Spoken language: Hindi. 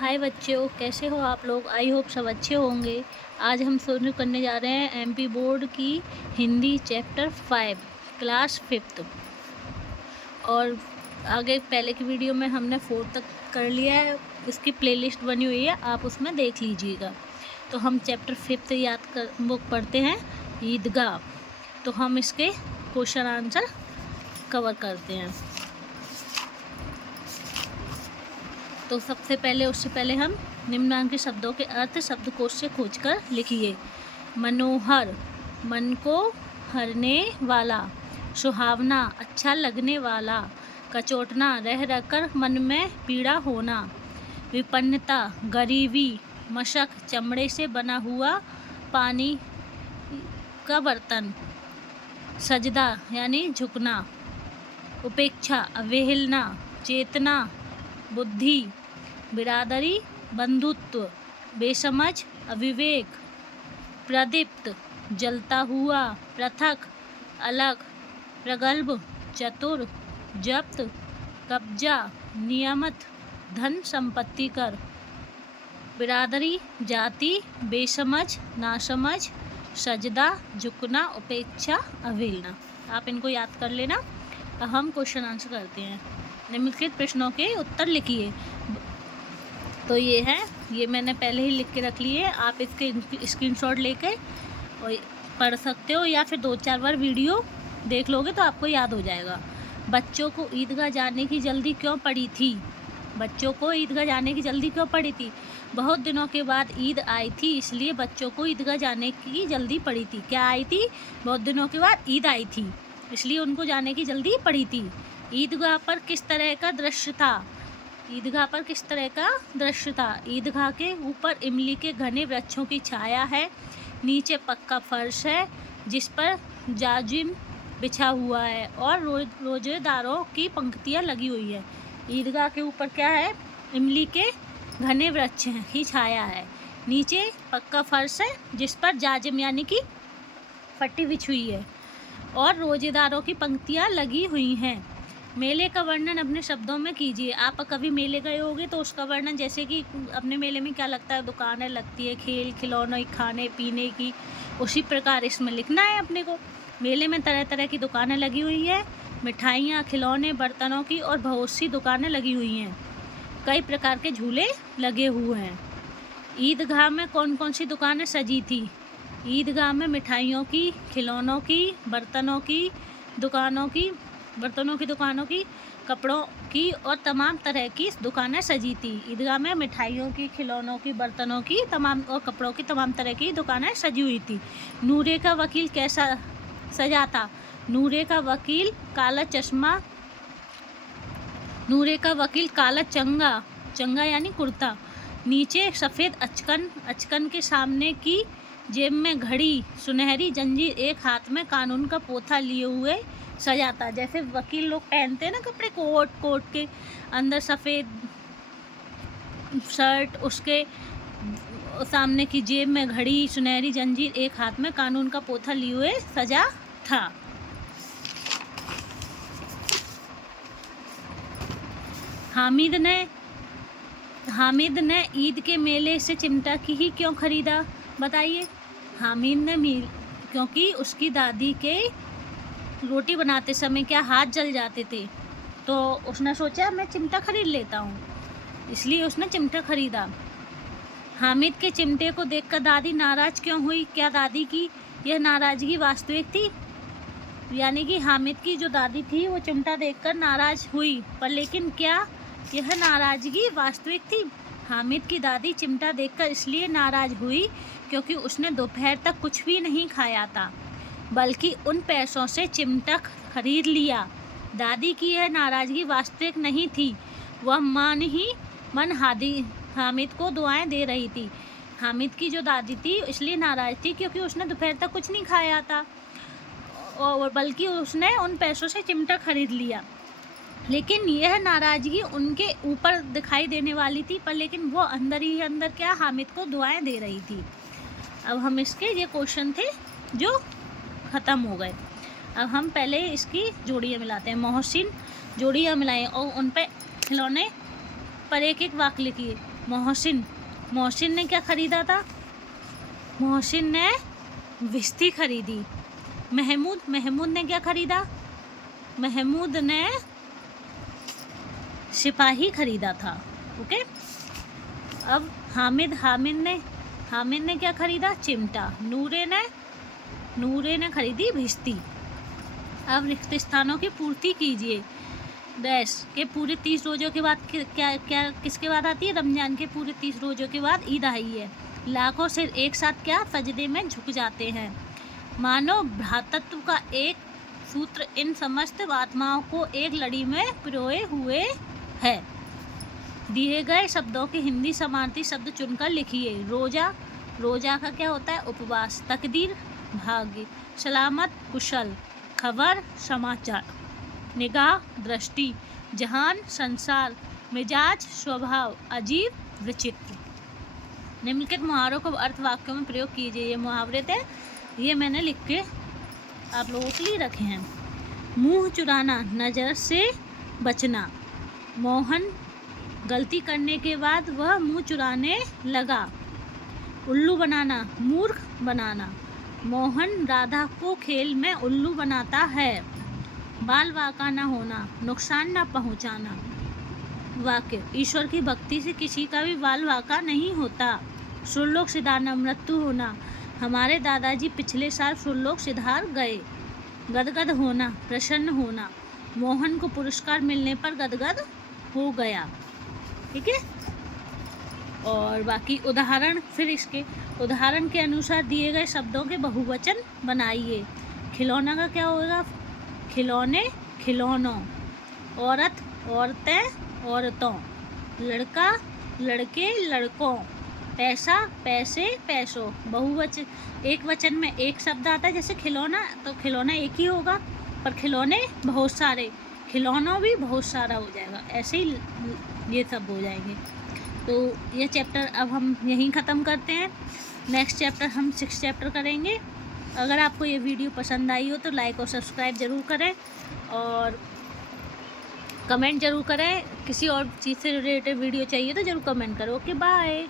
हाय बच्चों, कैसे हो आप लोग। आई होप सब अच्छे होंगे। आज हम शुरू करने जा रहे हैं एमपी बोर्ड की हिंदी चैप्टर 5 क्लास 5th। और आगे पहले की वीडियो में हमने 4 तक कर लिया है। इसकी प्लेलिस्ट बनी हुई है, आप उसमें देख लीजिएगा। तो हम चैप्टर 5th बुक पढ़ते हैं, ईदगाह। तो हम इसके क्वेश्चन आंसर कवर करते हैं। तो उससे पहले हम निम्नलिखित शब्दों के अर्थ शब्दकोश से खोजकर लिखिए। मनोहर, मन को हरने वाला। सुहावना, अच्छा लगने वाला। कचोटना, रह रहकर मन में पीड़ा होना। विपन्नता, गरीबी। मशक, चमड़े से बना हुआ पानी का बर्तन। सजदा यानी झुकना। उपेक्षा, अवहेलना। चेतना, बुद्धि। बिरादरी, बंधुत्व। बेसमझ, अविवेक। प्रदीप्त, जलता हुआ। पृथक, अलग। प्रगल्भ, चतुर। जब्त, कब्जा। नियमित, धन संपत्ति कर। बिरादरी, जाति। बेसमझ, नासमझ। सजदा, झुकना। उपेक्षा, अवहेलना। आप इनको याद कर लेना। अब हम क्वेश्चन आंसर करते हैं। निम्नलिखित प्रश्नों के उत्तर लिखिए। तो ये मैंने पहले ही लिख के रख लिए। आप इसके स्क्रीनशॉट लेकर और पढ़ सकते हो, या फिर 2-4 बार वीडियो देख लोगे तो आपको याद हो जाएगा। बच्चों को ईदगाह जाने की जल्दी क्यों पड़ी थी? बच्चों को ईदगाह जाने की जल्दी क्यों पड़ी थी? बहुत दिनों के बाद ईद आई थी, इसलिए बच्चों को ईदगाह जाने की जल्दी पड़ी थी। क्या आई थी? बहुत दिनों के बाद ईद आई थी, इसलिए उनको जाने की जल्दी पड़ी थी। ईदगाह पर किस तरह का दृश्य था? ईदगाह पर किस तरह का दृश्य था? ईदगाह के ऊपर इमली के घने वृक्षों की छाया है। नीचे पक्का फर्श है जिस पर जाजिम बिछा हुआ है और रोजेदारों की पंक्तियां लगी हुई है। ईदगाह के ऊपर क्या है? इमली के घने वृक्ष की छाया है। नीचे पक्का फर्श है जिस पर जाजिम यानी कि पट्टी बिछी हुई है और रोजेदारों की पंक्तियां लगी हुई हैं। मेले का वर्णन अपने शब्दों में कीजिए। आप कभी मेले गए होंगे तो उसका वर्णन, जैसे कि अपने मेले में क्या लगता है, दुकानें लगती है, खेल खिलौने, खाने पीने की, उसी प्रकार इसमें लिखना है अपने को। मेले में तरह तरह की दुकानें लगी हुई है, मिठाइयाँ, खिलौने, बर्तनों की और बहुत सी दुकानें लगी हुई हैं। कई प्रकार के झूले लगे हुए हैं। ईदगाह में कौन कौन सी दुकानें सजी थी? ईदगाह में मिठाइयों की, खिलौनों की, बर्तनों की दुकानों की, कपड़ों की और तमाम तरह की दुकानें सजी थी। ईदगाह में मिठाइयों की, खिलौनों की, बर्तनों की तमाम और कपड़ों की तमाम तरह की दुकानें सजी हुई थी। नूरे का वकील कैसा सजा था? नूरे का वकील काला चश्मा, नूरे का वकील काला चंगा यानी कुर्ता। नीचे सफ़ेद अचकन के सामने की जेब में घड़ी, सुनहरी जंजीर, एक हाथ में कानून का पोथा लिए हुए सजा था। जैसे वकील लोग पहनते हैं ना कपड़े, कोट के अंदर सफ़ेद शर्ट, उसके सामने की जेब में घड़ी, सुनहरी जंजीर, एक हाथ में कानून का पोथा लिए हुए सजा था। हामिद ने ईद के मेले से चिमटा की ही क्यों खरीदा? बताइए। हामिद ने क्योंकि उसकी दादी के रोटी बनाते समय क्या हाथ जल जाते थे, तो उसने सोचा मैं चिमटा खरीद लेता हूँ, इसलिए उसने चिमटा खरीदा। हामिद के चिमटे को देखकर दादी नाराज़ क्यों हुई? क्या दादी की यह नाराज़गी वास्तविक थी? यानी कि हामिद की जो दादी थी वो चिमटा देखकर नाराज़ हुई, पर लेकिन क्या यह नाराज़गी वास्तविक थी? हामिद की दादी चिमटा देखकर इसलिए नाराज़ हुई क्योंकि उसने दोपहर तक कुछ भी नहीं खाया था, बल्कि उन पैसों से चिमटा खरीद लिया। दादी की यह नाराज़गी वास्तविक नहीं थी, वह मन हामिद को दुआएं दे रही थी। हामिद की जो दादी थी इसलिए नाराज़ थी क्योंकि उसने दोपहर तक कुछ नहीं खाया था, और बल्कि उसने उन पैसों से चिमटा खरीद लिया। लेकिन यह नाराज़गी उनके ऊपर दिखाई देने वाली थी, पर लेकिन वो अंदर ही अंदर क्या, हामिद को दुआएं दे रही थी। अब हम इसके ये क्वेश्चन थे जो ख़त्म हो गए। अब हम पहले इसकी जोड़ियाँ मिलाते हैं। मोहसिन जोड़ियाँ मिलाएं और उन पे खिलौने पर एक एक वाक्य लिखिए। मोहसिन, मोहसिन ने क्या खरीदा था? मोहसिन ने भिश्ती खरीदी। महमूद, महमूद ने क्या खरीदा? महमूद ने सिपाही खरीदा था। ओके। अब हामिद, हामिद ने क्या खरीदा? चिमटा। नूरे ने खरीदी भिश्ती। अब रिक्त स्थानों की पूर्ति कीजिए। डैश के पूरे 30 रोज़ों के बाद क्या किसके बाद आती है? रमज़ान के पूरे 30 रोज़ों के बाद ईद आई है। लाखों सिर एक साथ क्या सजदे में झुक जाते हैं। मानो भ्रातृत्व का एक सूत्र इन समस्त आत्माओं को एक लड़ी में पिरोए हुए है। दिए गए शब्दों के हिंदी समानार्थी शब्द चुनकर लिखिए। रोजा, रोजा का क्या होता है? उपवास। तकदीर, भाग्य। सलामत, कुशल। खबर, समाचार। निगाह, दृष्टि। जहान, संसार। मिजाज, स्वभाव। अजीब, विचित्र। निम्नलिखित मुहावरों को अर्थ वाक्यों में प्रयोग कीजिए। ये मुहावरे थे, ये मैंने लिख के आप लोगों के लिए रखे हैं। मुंह चुराना, नज़र से बचना। मोहन गलती करने के बाद वह मुंह चुराने लगा। उल्लू बनाना, मूर्ख बनाना। मोहन राधा को खेल में उल्लू बनाता है। बाल वाका न होना, नुकसान न पहुंचाना। वाक्य, ईश्वर की भक्ति से किसी का भी बाल वाका नहीं होता। सुरलोक सिधारना, मृत्यु होना। हमारे दादाजी पिछले साल सुरलोक सिधार गए। गदगद होना, प्रसन्न होना। मोहन को पुरस्कार मिलने पर गदगद हो गया। ठीक है। और बाकी उदाहरण, फिर इसके उदाहरण के अनुसार दिए गए शब्दों के बहुवचन बनाइए। खिलौना का क्या होगा? खिलौने, खिलौनों। औरत, औरतें, औरतों। लड़का, लड़के, लड़कों। पैसा, पैसे, पैसों। बहुवचन, एक वचन में एक शब्द आता है, जैसे खिलौना, तो खिलौना एक ही होगा, पर खिलौने बहुत सारे, खिलौनों भी बहुत सारा हो जाएगा। ऐसे ही ये सब हो जाएंगे। तो ये चैप्टर अब हम यहीं ख़त्म करते हैं। नेक्स्ट चैप्टर हम 6 चैप्टर करेंगे। अगर आपको ये वीडियो पसंद आई हो तो लाइक और सब्सक्राइब ज़रूर करें और कमेंट ज़रूर करें। किसी और चीज़ से रिलेटेड वीडियो चाहिए तो ज़रूर कमेंट करो। Okay, bye.